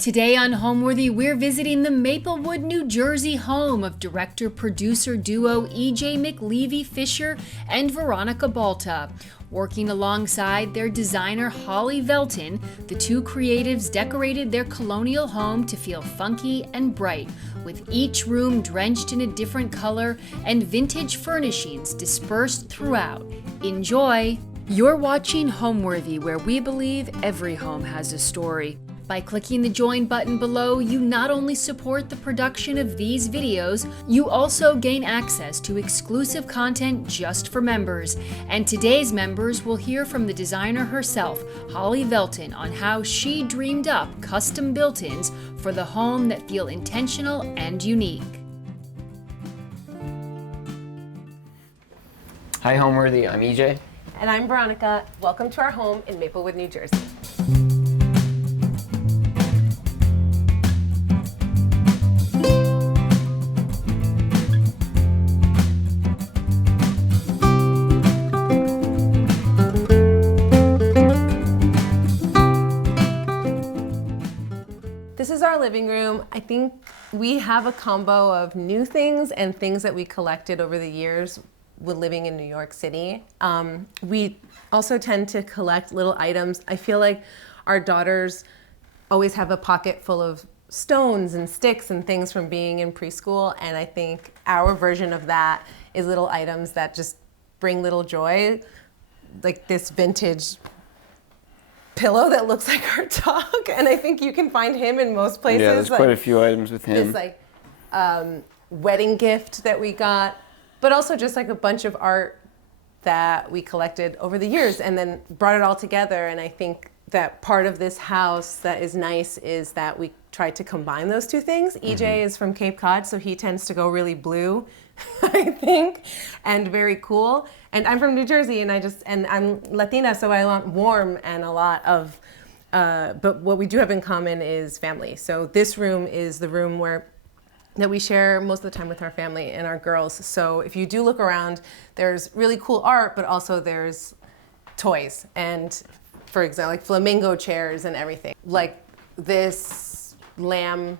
Today on Homeworthy, we're visiting the Maplewood, New Jersey home of director-producer duo E.J. McLeavey-Fisher and Veronica Balta. Working alongside their designer Hollie Velten, the two creatives decorated their colonial home to feel funky and bright, with each room drenched in a different color and vintage furnishings dispersed throughout. Enjoy! You're watching Homeworthy, where we believe every home has a story. By clicking the join button below, you not only support the production of these videos, you also gain access to exclusive content just for members. And today's members will hear from the designer herself, Hollie Velten, on how she dreamed up custom built-ins for the home that feel intentional and unique. Hi Homeworthy, I'm EJ. And I'm Veronica. Welcome to our home in Maplewood, New Jersey. This is our living room. I think we have a combo of new things and things that we collected over the years with living in New York City. We also tend to collect little items. I feel like our daughters always have a pocket full of stones and sticks and things from being in preschool, and I think our version of that is little items that just bring little joy, like this vintage pillow that looks like our dog, and I think you can find him in most places. Yeah, there's quite a few items with him. This wedding gift that we got, but also just like a bunch of art that we collected over the years and then brought it all together. And I think that part of this house that is nice is that we tried to combine those two things. EJ is from Cape Cod, so he tends to go really blue, I think, and very cool. And I'm from New Jersey, and I'm Latina, so I want warm and a lot of, but what we do have in common is family. So this room is the room that we share most of the time with our family and our girls. So if you do look around, there's really cool art, but also there's toys. And for example, like flamingo chairs and everything. Like this lamb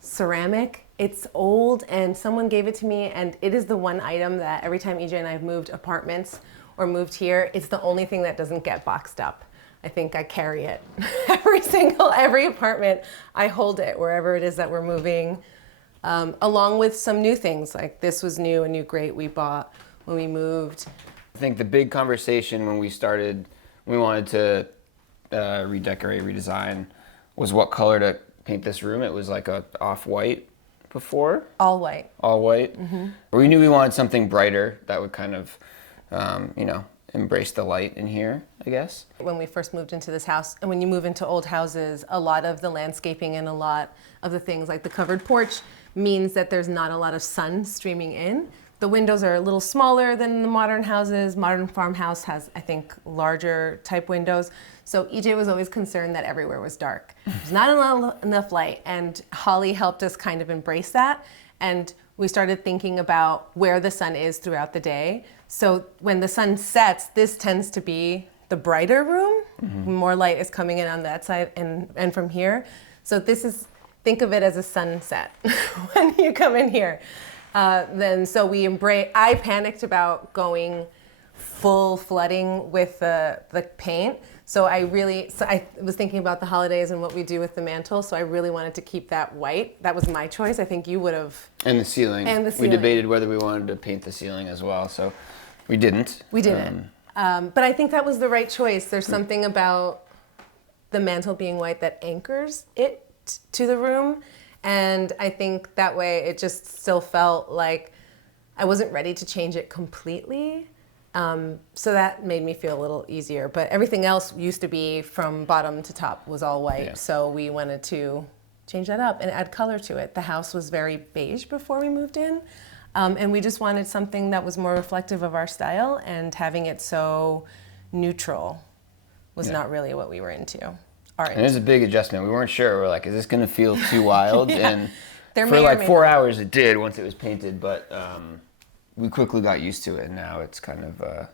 ceramic, it's old and someone gave it to me, and it is the one item that every time EJ and I have moved apartments or moved here, it's the only thing that doesn't get boxed up. I think I carry it. Every apartment, I hold it wherever it is that we're moving, along with some new things. Like this was new, a new grate we bought when we moved. I think the big conversation when we wanted to redecorate, redesign, was what color to paint this room. It was like a off-white before. All white. All white. We knew we wanted something brighter that would kind of, embrace the light in here, I guess. When we first moved into this house, and when you move into old houses, a lot of the landscaping and a lot of the things like the covered porch means that there's not a lot of sun streaming in. The windows are a little smaller than the modern houses. Modern farmhouse has, I think, larger type windows. So EJ was always concerned that everywhere was dark. There's not enough light, and Hollie helped us kind of embrace that. And we started thinking about where the sun is throughout the day. So when the sun sets, this tends to be the brighter room. More light is coming in on that side and from here. So think of it as a sunset when you come in here. I panicked about full flooding with the paint. So I was thinking about the holidays and what we do with the mantle. So I really wanted to keep that white. That was my choice. I think you would have. And the ceiling. We debated whether we wanted to paint the ceiling as well. So we didn't. We didn't. But I think that was the right choice. There's something about the mantle being white that anchors it to the room. And I think that way it just still felt like I wasn't ready to change it completely. So that made me feel a little easier. But everything else used to be from bottom to top was all white. Yeah. So we wanted to change that up and add color to it. The house was very beige before we moved in. And we just wanted something that was more reflective of our style, and having it so neutral was not really what we were into. And it was a big adjustment. We weren't sure. We're like, is this going to feel too wild? And There for like 4 hours it did once it was painted, but we quickly got used to it, and now it's kind of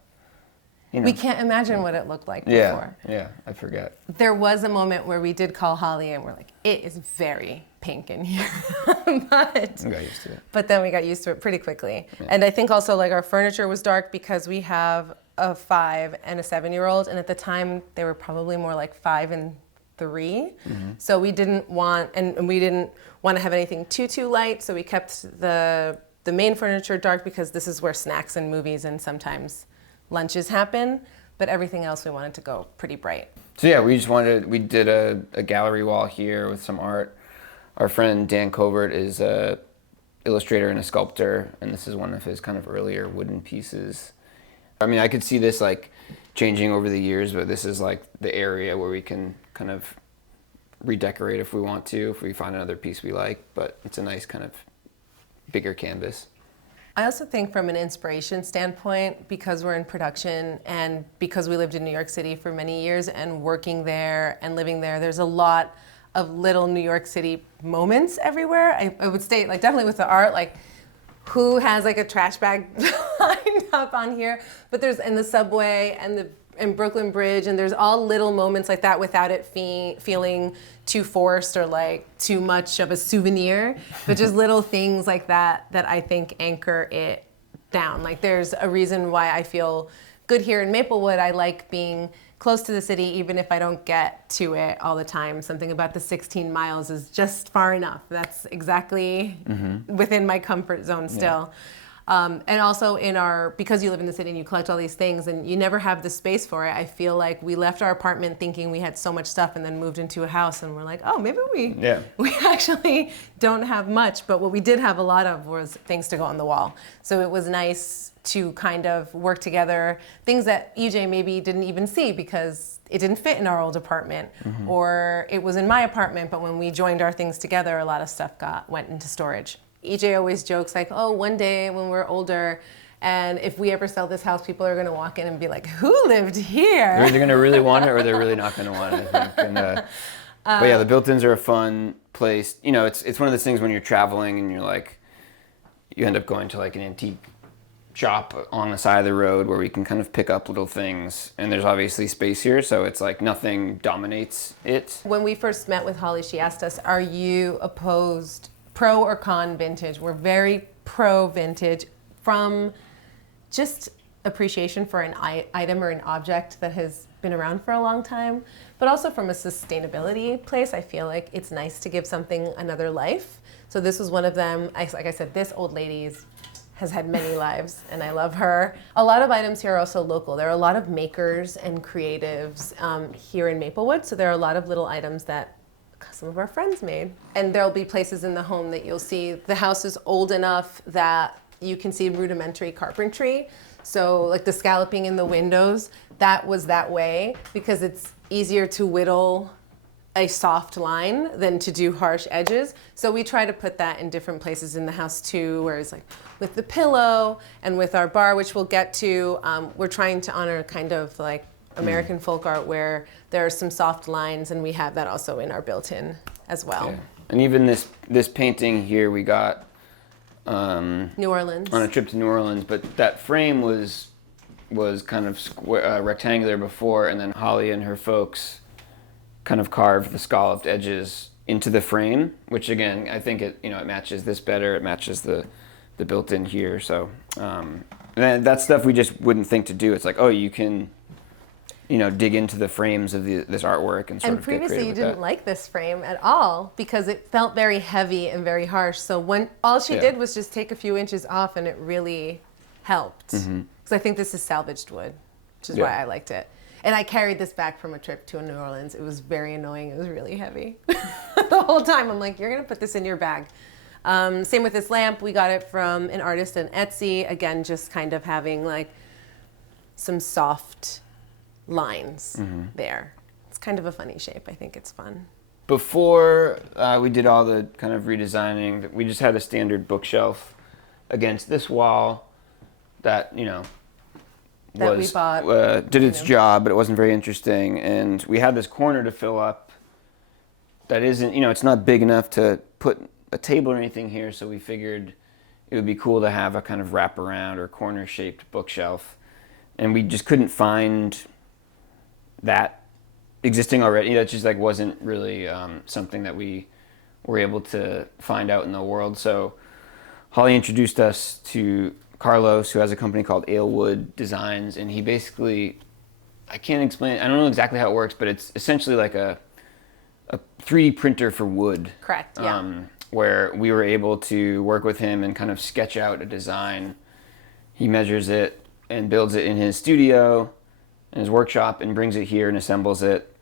We can't imagine what it looked like Yeah, before. yeah, I forget. There was a moment where we did call Hollie and we're like, it is very pink in here. but I got used to it. But then we got used to it pretty quickly. Yeah. And I think also like our furniture was dark because we have a 5 and a 7-year-old, and at the time they were probably more like 5 and 3. So we didn't want, and we didn't want to have anything too light, so we kept the main furniture dark because this is where snacks and movies and sometimes lunches happen, but everything else we wanted to go pretty bright. So yeah, we did a gallery wall here with some art. Our friend Dan Covert is a illustrator and a sculptor, and this is one of his kind of earlier wooden pieces. I mean, I could see this like changing over the years, but this is like the area where we can kind of redecorate if we want to, if we find another piece we like, but it's a nice kind of bigger canvas. I also think from an inspiration standpoint, because we're in production and because we lived in New York City for many years and working there and living there, there's a lot of little New York City moments everywhere. I would state, like definitely with the art, like who has like a trash bag lined up on here? But there's in the subway and Brooklyn Bridge, and there's all little moments like that without it feeling too forced or like too much of a souvenir, but just little things like that I think anchor it down. Like there's a reason why I feel good here in Maplewood. I like being close to the city, even if I don't get to it all the time. Something about the 16 miles is just far enough. That's exactly within my comfort zone still. Yeah. And also because you live in the city and you collect all these things and you never have the space for it, I feel like we left our apartment thinking we had so much stuff and then moved into a house and we're like, oh, maybe we actually don't have much. But what we did have a lot of was things to go on the wall. So it was nice to kind of work together, things that EJ maybe didn't even see because it didn't fit in our old apartment, or it was in my apartment, but when we joined our things together, a lot of stuff went into storage. EJ always jokes like, oh, one day when we're older, and if we ever sell this house, people are going to walk in and be like, who lived here? They're either going to really want it or they're really not going to want it, I think. And, but yeah, the built-ins are a fun place. You know, it's one of those things when you're traveling and you're like, you end up going to like an antique shop on the side of the road where we can kind of pick up little things. And there's obviously space here, so it's like nothing dominates it. When we first met with Hollie, she asked us, are you opposed pro or con vintage? We're very pro vintage from just appreciation for an item or an object that has been around for a long time, but also from a sustainability place. I feel like it's nice to give something another life. So this was one of them. Like I said, this old lady's has had many lives and I love her. A lot of items here are also local. There are a lot of makers and creatives here in Maplewood. So there are a lot of little items that some of our friends made. And there'll be places in the home that you'll see the house is old enough that you can see rudimentary carpentry. So like the scalloping in the windows, that was that way because it's easier to whittle a soft line than to do harsh edges. So we try to put that in different places in the house too, where it's like with the pillow and with our bar, which we'll get to, we're trying to honor kind of like American folk art where there are some soft lines, and we have that also in our built-in as well. Yeah. And even this painting here we got New Orleans. On a trip to New Orleans, but that frame was kind of rectangular before, and then Hollie and her folks kind of carved the scalloped edges into the frame, which again, I think it matches this better. It matches the built-in here. So and that stuff we just wouldn't think to do. It's like, oh, you can dig into the frames of this artwork and sort of get creative with that. And previously you didn't like this frame at all because it felt very heavy and very harsh. So when all she did was just take a few inches off, and it really helped. Because I think this is salvaged wood, which is why I liked it. And I carried this back from a trip to New Orleans. It was very annoying. It was really heavy. The whole time I'm like, you're going to put this in your bag. Same with this lamp. We got it from an artist on Etsy. Again, just kind of having like some soft lines there. It's kind of a funny shape. I think it's fun. Before we did all the kind of redesigning, we just had a standard bookshelf against this wall that, that we bought, did its job, but it wasn't very interesting. And we had this corner to fill up that isn't, it's not big enough to put a table or anything here, so we figured it would be cool to have a kind of wraparound or corner-shaped bookshelf and we just couldn't find that existing already. That just like wasn't really something that we were able to find out in the world. So Hollie introduced us to Carlos, who has a company called Alewood Designs, and he basically, I can't explain, I don't know exactly how it works, but it's essentially like a 3D printer for wood. Correct, yeah. Where we were able to work with him and kind of sketch out a design. He measures it and builds it in his studio, in his workshop, and brings it here and assembles it.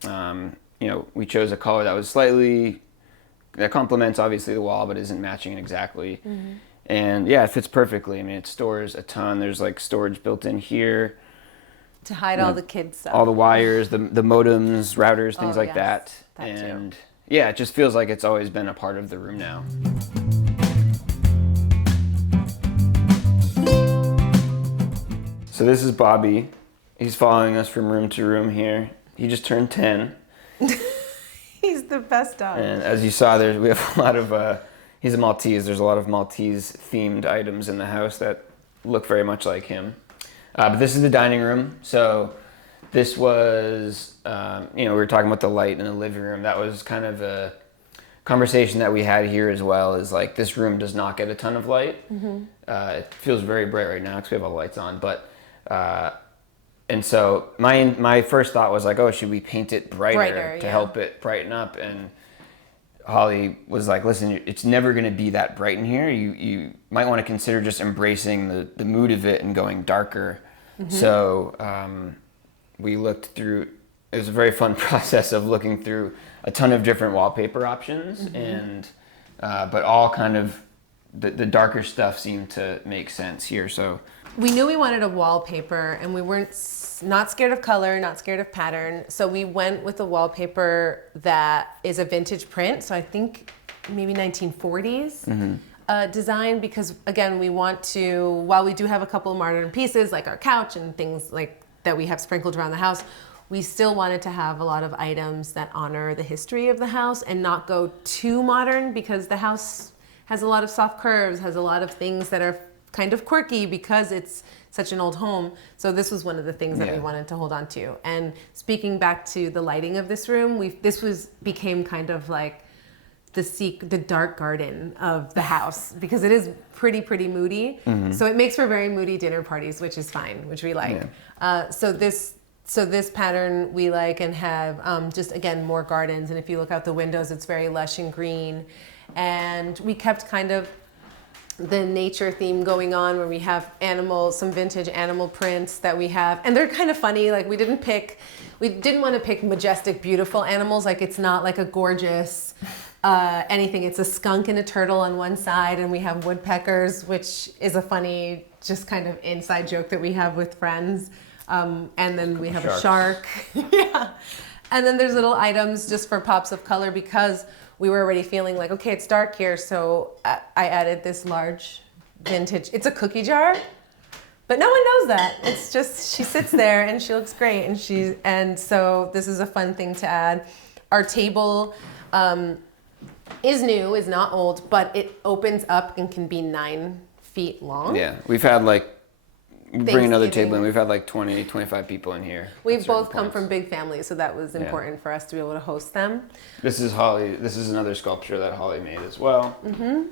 We chose a color that was that complements obviously the wall, but isn't matching it exactly. Mm-hmm. And yeah, it fits perfectly. I mean, it stores a ton. There's like storage built in here. To hide all the kids' stuff. All the wires, the modems, routers, things like that. That too. Yeah, it just feels like it's always been a part of the room now. So this is Bobby. He's following us from room to room here. He just turned 10. He's the best dog. And as you saw, we have a lot of, he's a Maltese. There's a lot of Maltese themed items in the house that look very much like him. But this is the dining room. So this was, we were talking about the light in the living room. That was kind of a conversation that we had here as well, is like this room does not get a ton of light. Mm-hmm. It feels very bright right now because we have all the lights on. But, and so my first thought was like, oh, should we paint it brighter to help it brighten up? And Hollie was like, listen, it's never going to be that bright in here. You might want to consider just embracing the mood of it and going darker. Mm-hmm. So we looked through, it was a very fun process of looking through a ton of different wallpaper options. Mm-hmm. And but all kind of, the darker stuff seemed to make sense here. So we knew we wanted a wallpaper, and we weren't not scared of color, not scared of pattern. So we went with a wallpaper that is a vintage print. So I think maybe 1940s mm-hmm. Design, because again, we want to, while we do have a couple of modern pieces like our couch and things like that we have sprinkled around the house, we still wanted to have a lot of items that honor the history of the house and not go too modern, because the house has a lot of soft curves, has a lot of things that are kind of quirky because it's such an old home. So this was one of the things that we wanted to hold on to. And speaking back to the lighting of this room, became kind of like the dark garden of the house, because it is pretty moody. Mm-hmm. So it makes for very moody dinner parties, which is fine, which we like. Yeah. So this pattern we like, and have just again more gardens. And if you look out the windows, it's very lush and green. And we kept kind of the nature theme going on, where we have some vintage animal prints that we have, and they're kind of funny. Like we didn't want to pick majestic, beautiful animals. Like it's not like a gorgeous anything. It's a skunk and a turtle on one side, and we have woodpeckers, which is a funny, just kind of inside joke that we have with friends. And then we have a shark. Yeah. And then there's little items just for pops of color, because we were already feeling like, okay, it's dark here. So I added this large vintage, it's a cookie jar, but no one knows that. It's just, she sits there and she looks great. And so this is a fun thing to add. Our table is new, is not old, but it opens up and can be 9 feet long. Yeah, we've had bring another table in. We've had 20, 25 people in here. We've both come from big families, so that was important for us to be able to host them. This is Hollie. This is another sculpture that Hollie made as well. Mm-hmm.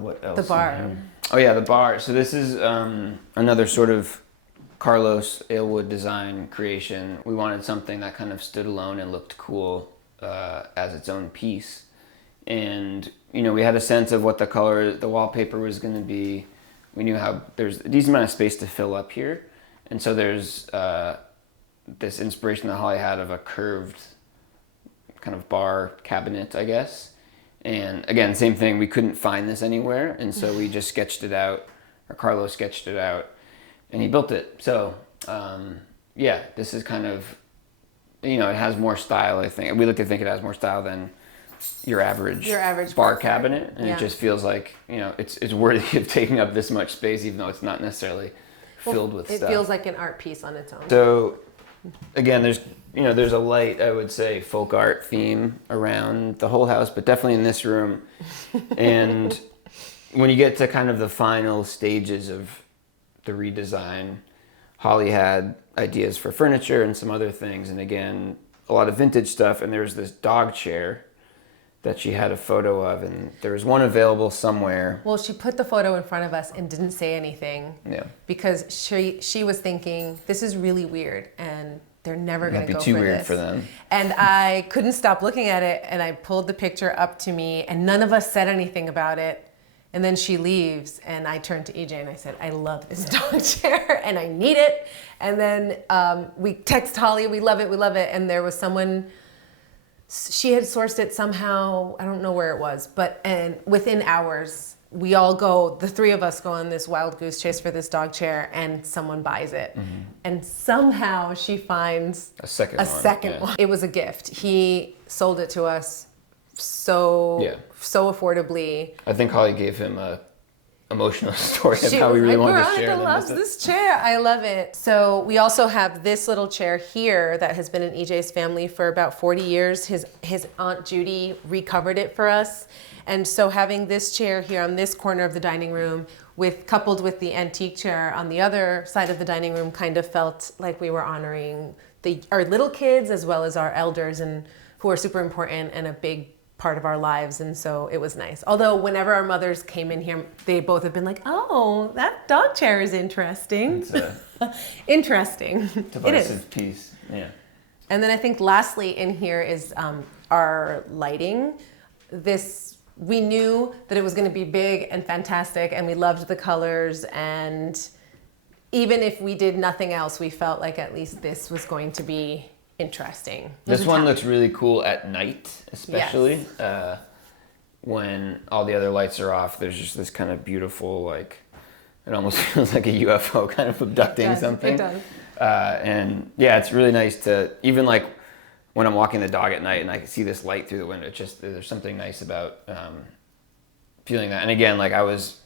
What else? The bar. Oh yeah, the bar. So this is another sort of Carlos Alewood design creation. We wanted something that kind of stood alone and looked cool as its own piece. And we had a sense of what the wallpaper was going to be. We knew how there's a decent amount of space to fill up here. And so there's this inspiration that Hollie had of a curved kind of bar cabinet, I guess. And again, same thing, we couldn't find this anywhere. And so we just sketched it out, or Carlos sketched it out, and he built it. So this is kind of, it has more style, I think. We like to think it has more style than your average bar cabinet, and it just feels like it's worthy of taking up this much space, even though it's not necessarily filled with stuff. It feels like an art piece on its own. So again, there's a light, I would say, folk art theme around the whole house, but definitely in this room. And when you get to kind of the final stages of the redesign, Hollie had ideas for furniture and some other things, and again, a lot of vintage stuff. And there's this dog chair that she had a photo of, and there was one available somewhere. Well, she put the photo in front of us and didn't say anything. Yeah. Because she was thinking, this is really weird, and they're never going to go for this. It'd be too weird for them. And I couldn't stop looking at it, and I pulled the picture up to me, and none of us said anything about it. And then she leaves, and I turned to EJ and I said, I love this dog chair, and I need it. And then we text Hollie, we love it, we love it. And there was someone, she had sourced it somehow, I don't know where it was, and within hours, we all go, the three of us go on this wild goose chase for this dog chair, and someone buys it. Mm-hmm. And somehow she finds a second one. It was a gift. He sold it to us so affordably. I think Hollie gave him a emotional story of how we really wanted this chair. Veronica loves this chair. I love it. So we also have this little chair here that has been in EJ's family for about 40 years. His Aunt Judy recovered it for us. And so having this chair here on this corner of the dining room coupled with the antique chair on the other side of the dining room kind of felt like we were honoring our little kids as well as our elders, and who are super important and a big part of our lives. And so it was nice. Although whenever our mothers came in here, they both have been like, oh, that dog chair is interesting. It's interesting. Divisive piece. Yeah. And then I think lastly in here is our lighting. We knew that it was going to be big and fantastic, and we loved the colors, and even if we did nothing else, we felt like at least this was going to be interesting. This one looks really cool at night, especially. Yes. When all the other lights are off, there's just this kind of beautiful, like, it almost feels like a UFO kind of abducting something. It does. And yeah, it's really nice to, even like when I'm walking the dog at night and I can see this light through the window, there's something nice about feeling that. And again, like, I was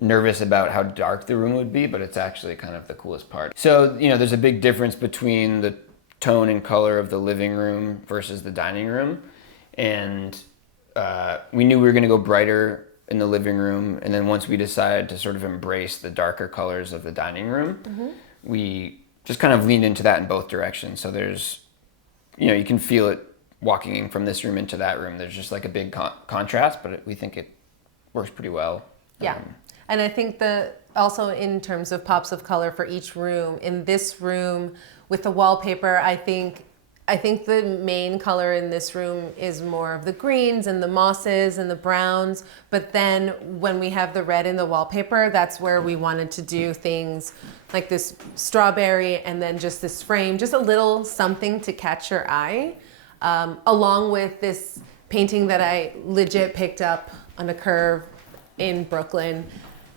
nervous about how dark the room would be, but it's actually kind of the coolest part. So, there's a big difference between the tone and color of the living room versus the dining room. And we knew we were going to go brighter in the living room. And then once we decided to sort of embrace the darker colors of the dining room, we just kind of leaned into that in both directions. So there's, you can feel it walking from this room into that room. There's just like a big contrast, but we think it works pretty well. Yeah. And I think also in terms of pops of color for each room, in this room with the wallpaper, I think the main color in this room is more of the greens and the mosses and the browns. But then when we have the red in the wallpaper, that's where we wanted to do things like this strawberry and then just this frame, just a little something to catch your eye, along with this painting that I legit picked up on a curve in Brooklyn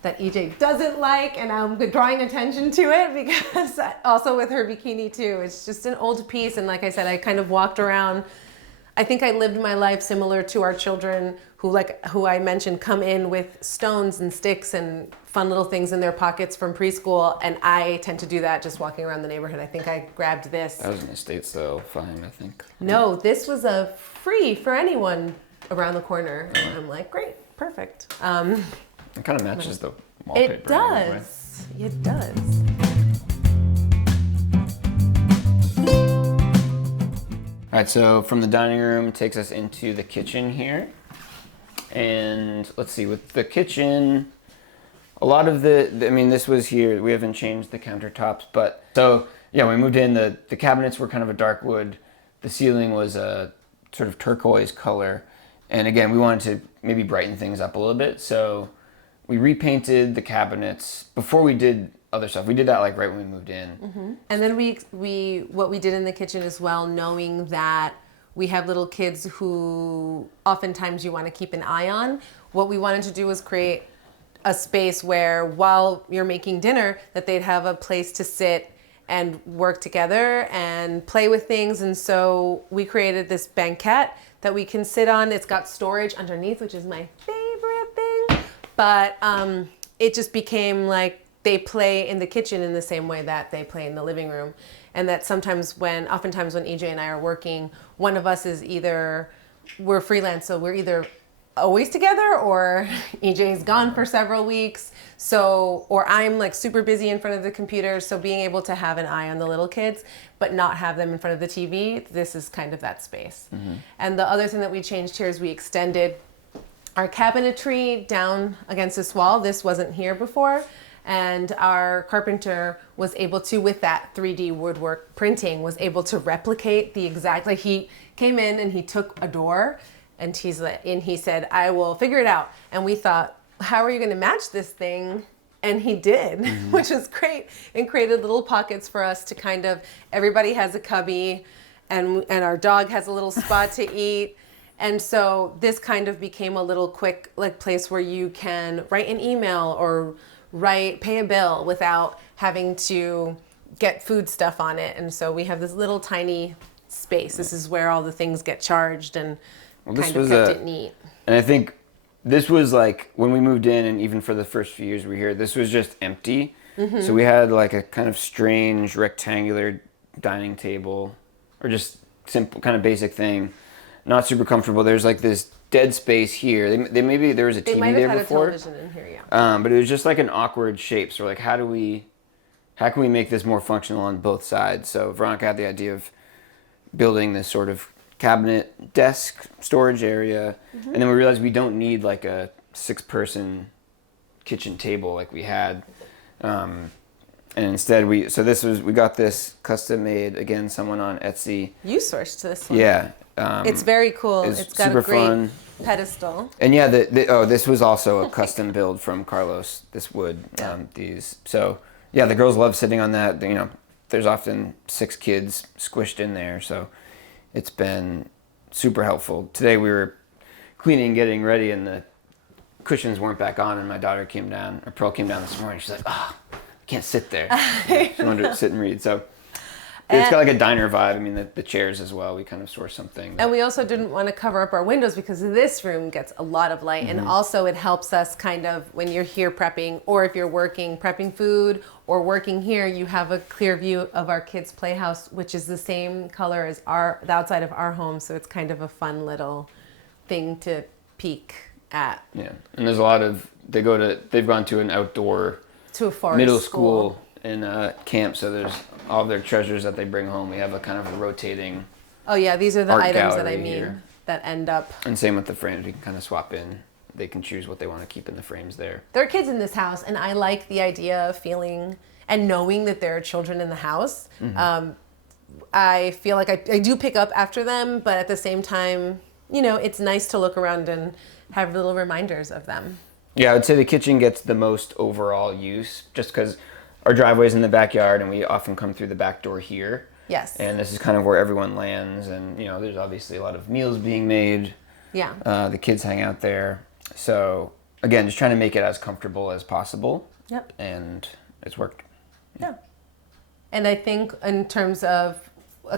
that EJ doesn't like, and I'm drawing attention to it because also with her bikini too. It's just an old piece, and like I said, I kind of walked around. I think I lived my life similar to our children who I mentioned come in with stones and sticks and fun little things in their pockets from preschool, and I tend to do that just walking around the neighborhood. I think I grabbed this. That was in the States though, fine, I think. No, this was a free for anyone around the corner. And I'm like, great, perfect. It kind of matches the wallpaper. It does. Anyway. It does. All right, so from the dining room takes us into the kitchen here. And let's see, with the kitchen, a lot of this was here. We haven't changed the countertops, but so yeah, when we moved in, the cabinets were kind of a dark wood. The ceiling was a sort of turquoise color. And again, we wanted to maybe brighten things up a little bit. So we repainted the cabinets before we did other stuff. We did that like right when we moved in. Mm-hmm. And then what we did in the kitchen as well, knowing that we have little kids who oftentimes you want to keep an eye on. What we wanted to do was create a space where while you're making dinner, that they'd have a place to sit and work together and play with things. And so we created this banquette that we can sit on. It's got storage underneath, which is my favorite thing. But it just became like they play in the kitchen in the same way that they play in the living room. And that oftentimes when EJ and I are working, one of us is we're freelance, so we're either always together, or EJ's gone for several weeks. So, or I'm like super busy in front of the computer. So being able to have an eye on the little kids, but not have them in front of the TV, this is kind of that space. And the other thing that we changed here is we extended our cabinetry down against this wall. This wasn't here before. And our carpenter was able to, with that 3D woodwork printing, was able to replicate the exact, like he came in and he took a door and he said, I will figure it out. And we thought, how are you going to match this thing? And he did, which is great, and created little pockets for us to kind of, everybody has a cubby, and our dog has a little spot to eat. And so this kind of became a little quick like place where you can write an email or pay a bill without having to get food stuff on it. And so we have this little tiny space. This is where all the things get charged, and kind of kept it neat. And I think this was like when we moved in, and even for the first few years we were here, this was just empty. So we had like a kind of strange rectangular dining table, or just simple kind of basic thing, not super comfortable. There's like this dead space here. They maybe there was a TV might have there had before. a television in here, yeah. But it was just like an awkward shape. So we're like, how can we make this more functional on both sides? So Veronica had the idea of building this sort of cabinet desk storage area, and then we realized we don't need like a 6-person kitchen table like we had, and instead we got this custom made, again, someone on Etsy. You sourced this one. Yeah. It's very cool. It's got a great fun pedestal. And yeah, this was also a custom build from Carlos, this wood. So yeah, the girls love sitting on that. You know, there's often 6 kids squished in there, so it's been super helpful. Today we were cleaning, getting ready, and the cushions weren't back on, and my daughter Pearl came down this morning. She's like, I can't sit there. She wanted to sit and read. So it's got like a diner vibe. I mean, the chairs as well. We kind of sourced something. And we also didn't want to cover up our windows because this room gets a lot of light. And also it helps us kind of, when you're here prepping, or if you're working, prepping food, or working here, you have a clear view of our kids' playhouse, which is the same color as the outside of our home. So it's kind of a fun little thing to peek at. Yeah. And there's a lot of, they've gone to an outdoor to a forest middle school in camp. So there's all of their treasures that they bring home. We have a kind of a rotating. Oh yeah, these are the items that I mean here. That end up. And same with the frames. We can kind of swap in. They can choose what they want to keep in the frames there. There are kids in this house, and I like the idea of feeling and knowing that there are children in the house. I feel like I do pick up after them, but at the same time, you know, it's nice to look around and have little reminders of them. Yeah, I would say the kitchen gets the most overall use, just because our driveway's in the backyard, and we often come through the back door here. Yes. And this is kind of where everyone lands, and you know, there's obviously a lot of meals being made. Yeah. The kids hang out there. So again, just trying to make it as comfortable as possible. Yep. And it's worked. Yeah. And I think in terms of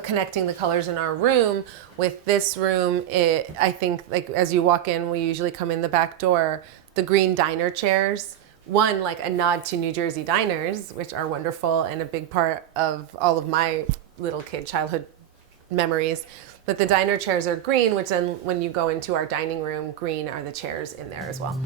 connecting the colors in our room with this room, I think like as you walk in, we usually come in the back door, the green diner chairs. One, like a nod to New Jersey diners, which are wonderful and a big part of all of my little kid childhood memories. But the diner chairs are green, which then when you go into our dining room, green are the chairs in there as well.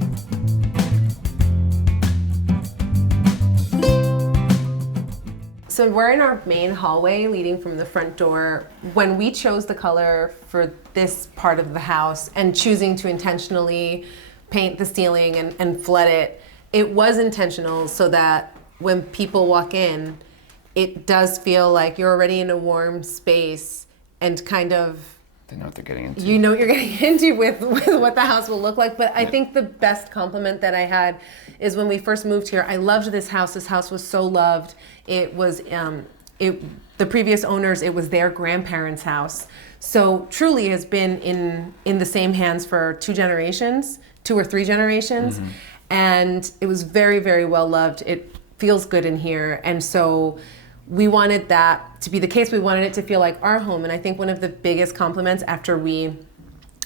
So we're in our main hallway leading from the front door. When we chose the color for this part of the house and choosing to intentionally paint the ceiling and flood it, it was intentional so that when people walk in, it does feel like you're already in a warm space and kind of They know what they're getting into. You know what you're getting into with what the house will look like. But I think the best compliment that I had is when we first moved here. I loved this house. This house was so loved. It was the previous owners, it was their grandparents' house. So truly has been in the same hands for 2 or 3 generations. Mm-hmm. And it was very, very well loved. It feels good in here. And so we wanted that to be the case. We wanted it to feel like our home. And I think one of the biggest compliments after we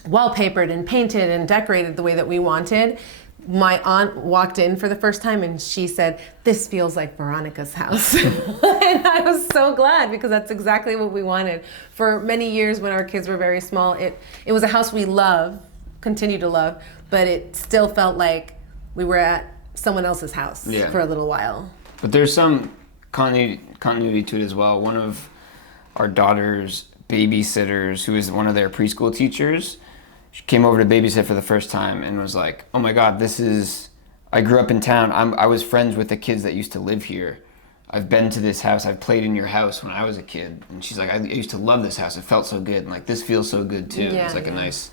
wallpapered and painted and decorated the way that we wanted, my aunt walked in for the first time and she said, "This feels like Veronica's house." And I was so glad because that's exactly what we wanted. For many years when our kids were very small, it was a house we loved, continue to love, but it still felt like we were at someone else's house for a little while. But there's some continuity to it as well. One of our daughter's babysitters, who is one of their preschool teachers, she came over to babysit for the first time and was like, oh my God, I grew up in town. I was friends with the kids that used to live here. I've been to this house. I've played in your house when I was a kid. And she's like, I used to love this house. It felt so good. And like, this feels so good too. Yeah, it's like a nice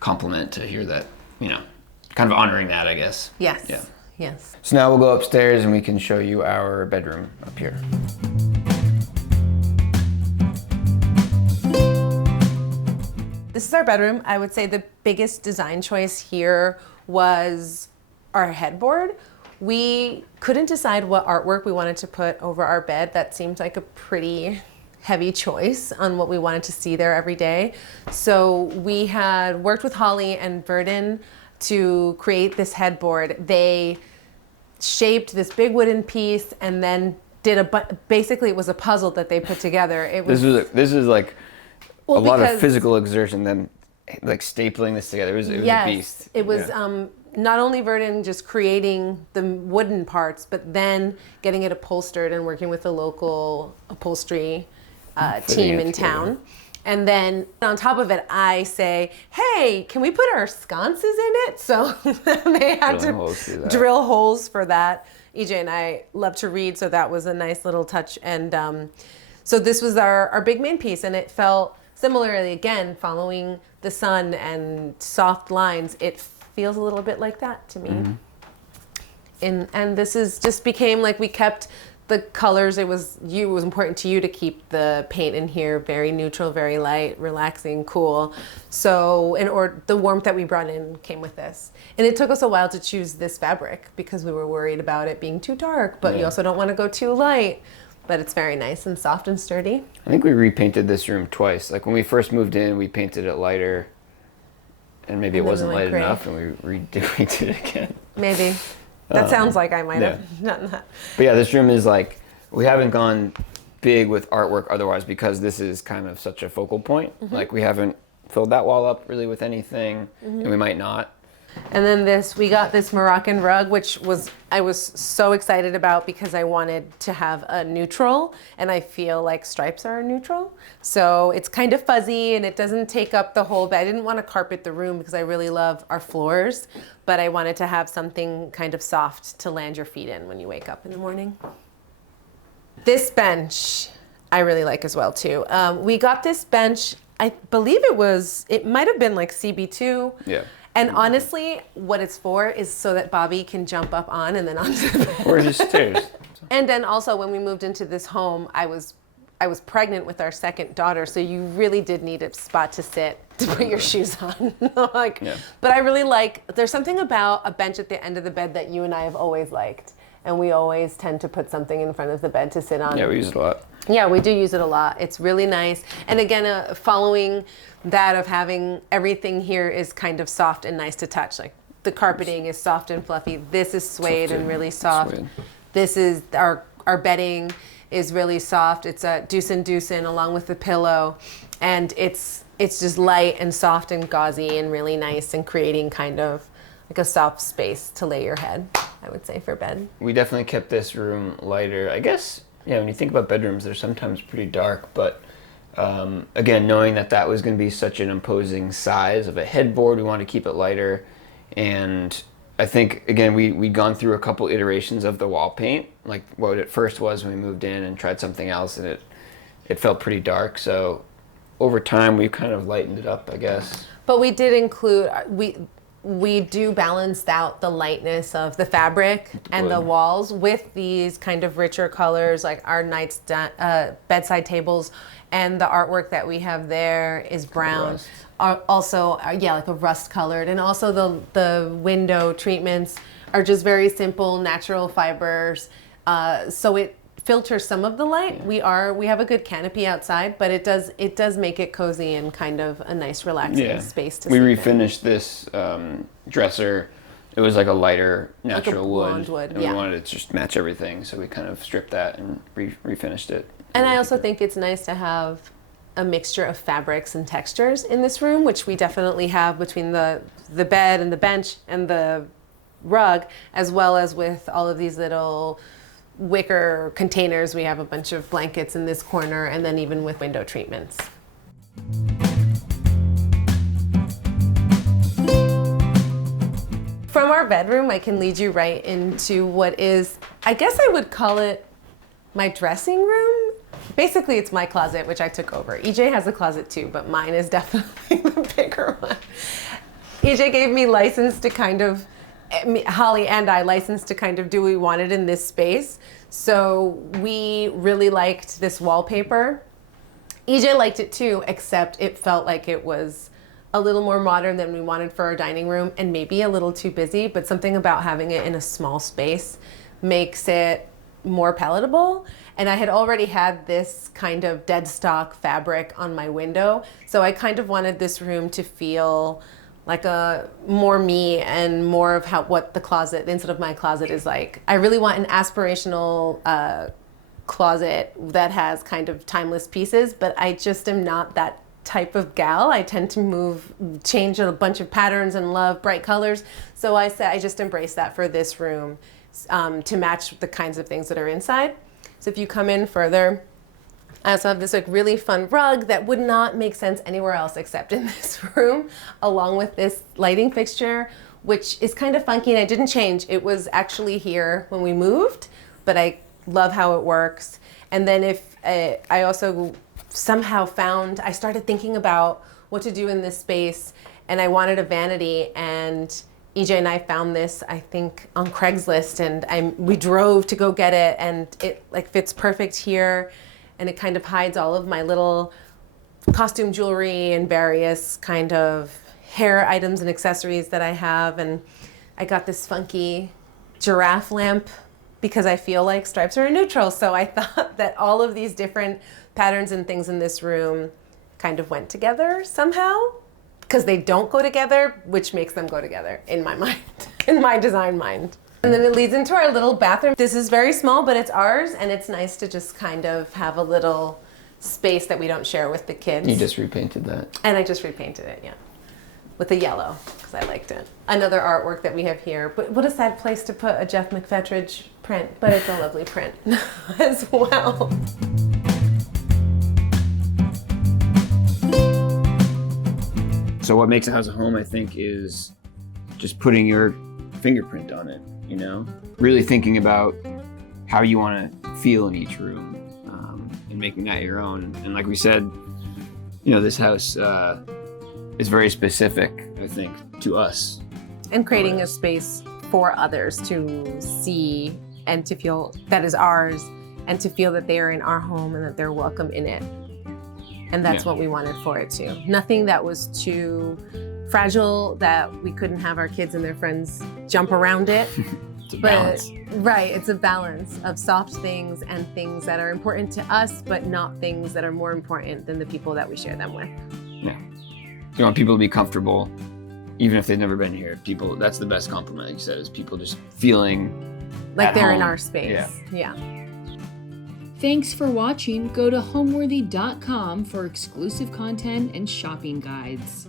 compliment to hear that, kind of honoring that, I guess. Yes. Yeah. Yes. So now we'll go upstairs and we can show you our bedroom up here. This is our bedroom. I would say the biggest design choice here was our headboard. We couldn't decide what artwork we wanted to put over our bed. That seemed like a pretty heavy choice on what we wanted to see there every day. So we had worked with Hollie and Velten to create this headboard. They shaped this big wooden piece and then basically it was a puzzle that they put together. It was this is like a lot of physical exertion, then like stapling this together. It was a beast. It was not only Velten just creating the wooden parts, but then getting it upholstered and working with the local upholstery team in town. And then on top of it, I say, hey, can we put our sconces in it? So they had to drill holes for that. EJ and I love to read, so that was a nice little touch. And so this was our big main piece, and it felt similarly, again, following the sun and soft lines, it feels a little bit like that to me. Mm-hmm. And this is just became like we kept the colors. It was important to you to keep the paint in here very neutral, very light, relaxing, cool. So the warmth that we brought in came with this. And it took us a while to choose this fabric because we were worried about it being too dark, but you also don't want to go too light. But it's very nice and soft and sturdy. I think we repainted this room twice. Like when we first moved in, we painted it lighter, and maybe it wasn't light enough, and we repainted it again. Maybe. That sounds like I might have done that. But yeah, this room is like, we haven't gone big with artwork otherwise because this is kind of such a focal point. Mm-hmm. Like we haven't filled that wall up really with anything, and we might not. And then we got this Moroccan rug, which I was so excited about because I wanted to have a neutral, and I feel like stripes are a neutral. So it's kind of fuzzy and it doesn't take up the whole bed. I didn't want to carpet the room because I really love our floors, but I wanted to have something kind of soft to land your feet in when you wake up in the morning. This bench I really like as well too. We got this bench, I believe it might have been like CB2. Yeah. And honestly, what it's for is so that Bobby can jump up on and then onto the bed. Or just stairs. And then also when we moved into this home, I was pregnant with our second daughter, so you really did need a spot to sit to put your shoes on. But I really there's something about a bench at the end of the bed that you and I have always liked. And we always tend to put something in front of the bed to sit on. Yeah, we use it a lot. Yeah, we do use it a lot. It's really nice. And again, following that of having everything here is kind of soft and nice to touch. Like the carpeting is soft and fluffy. This is suede and really soft. Suede. This is our bedding is really soft. It's a deucin along with the pillow. And it's just light and soft and gauzy and really nice and creating kind of like a soft space to lay your head, I would say, for bed. We definitely kept this room lighter. I guess, when you think about bedrooms, they're sometimes pretty dark, but again, knowing that was going to be such an imposing size of a headboard, we wanted to keep it lighter. And I think, again, we'd gone through a couple iterations of the wall paint, like what it first was when we moved in and tried something else, and it felt pretty dark. So over time, we kind of lightened it up, I guess. But we did include, we do balance out the lightness of the fabric and the walls with these kind of richer colors, like our bedside tables, and the artwork that we have there is brown. Also, like a rust colored, and also the window treatments are just very simple, natural fibers. So it filters some of the light. We have a good canopy outside, but it does make it cozy and kind of a nice relaxing space to sleep in. We refinished this dresser. It was like a lighter natural wood. And we wanted it to just match everything, so we kind of stripped that and refinished it. And I also think it's nice to have a mixture of fabrics and textures in this room, which we definitely have between the bed and the bench and the rug, as well as with all of these little wicker containers. We have a bunch of blankets in this corner, and then even with window treatments. From our bedroom, I can lead you right into what is, I guess I would call it my dressing room. Basically, it's my closet, which I took over. EJ has a closet too, but mine is definitely the bigger one. EJ gave me license to kind of, Hollie and I licensed to kind of do what we wanted in this space. So we really liked this wallpaper. EJ liked it too, except it felt like it was a little more modern than we wanted for our dining room, and maybe a little too busy, but something about having it in a small space makes it more palatable. And I had already had this kind of dead stock fabric on my window, so I kind of wanted this room to feel like a more me and more of what the closet, the inside of my closet is like. I really want an aspirational closet that has kind of timeless pieces, but I just am not that type of gal. I tend to change a bunch of patterns and love bright colors. So I said I just embraced that for this room to match the kinds of things that are inside. So if you come in further, I also have this like really fun rug that would not make sense anywhere else except in this room, along with this lighting fixture, which is kind of funky and I didn't change. It was actually here when we moved, but I love how it works. And then if I also somehow I started thinking about what to do in this space, and I wanted a vanity, and EJ and I found this, I think, on Craigslist, and we drove to go get it, and it like fits perfect here, and it kind of hides all of my little costume jewelry and various kind of hair items and accessories that I have. And I got this funky giraffe lamp because I feel like stripes are a neutral, so I thought that all of these different patterns and things in this room kind of went together somehow, because they don't go together, which makes them go together in my mind, in my design mind. And then it leads into our little bathroom. This is very small, but it's ours, and it's nice to just kind of have a little space that we don't share with the kids. You just repainted that. And I just repainted it, yeah, with the yellow, because I liked it. Another artwork that we have here, but what a sad place to put a Jeff McFetridge print, but it's a lovely print as well. So what makes a house a home, I think, is just putting your fingerprint on it, you know? Really thinking about how you want to feel in each room, and making that your own. And like we said, you know, this house is very specific, I think, to us. And creating a space for others to see and to feel that is ours, and to feel that they are in our home and that they're welcome in it. And that's what we wanted for it too. Nothing that was too fragile that we couldn't have our kids and their friends jump around it. It's a balance. Right, it's a balance of soft things and things that are important to us, but not things that are more important than the people that we share them with. Yeah. You want people to be comfortable, even if they've never been here. People, that's the best compliment, like you said, is people just feeling like they're home. in our space. Yeah. Thanks for watching. Go to homeworthy.com for exclusive content and shopping guides.